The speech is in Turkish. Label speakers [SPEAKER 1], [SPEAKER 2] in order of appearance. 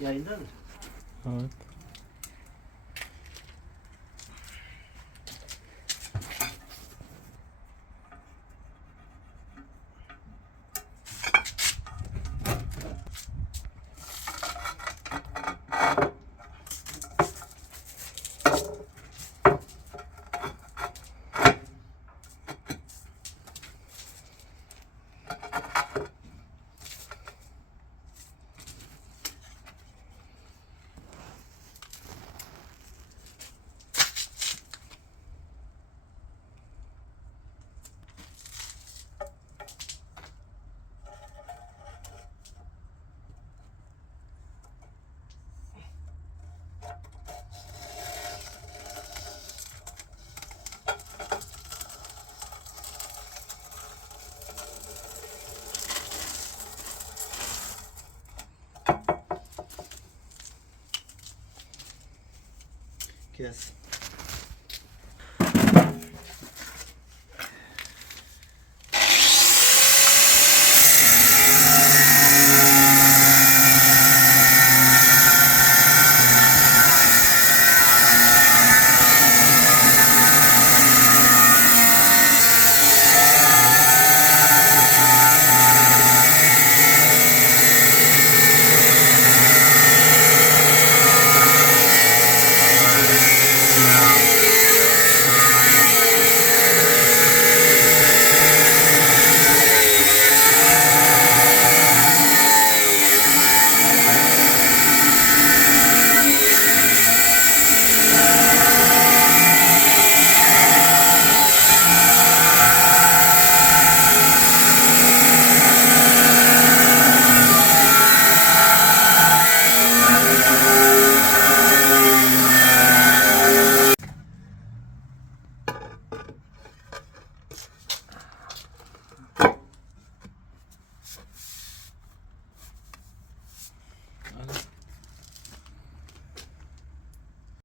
[SPEAKER 1] Yayında mı?
[SPEAKER 2] Evet.
[SPEAKER 1] Kiss.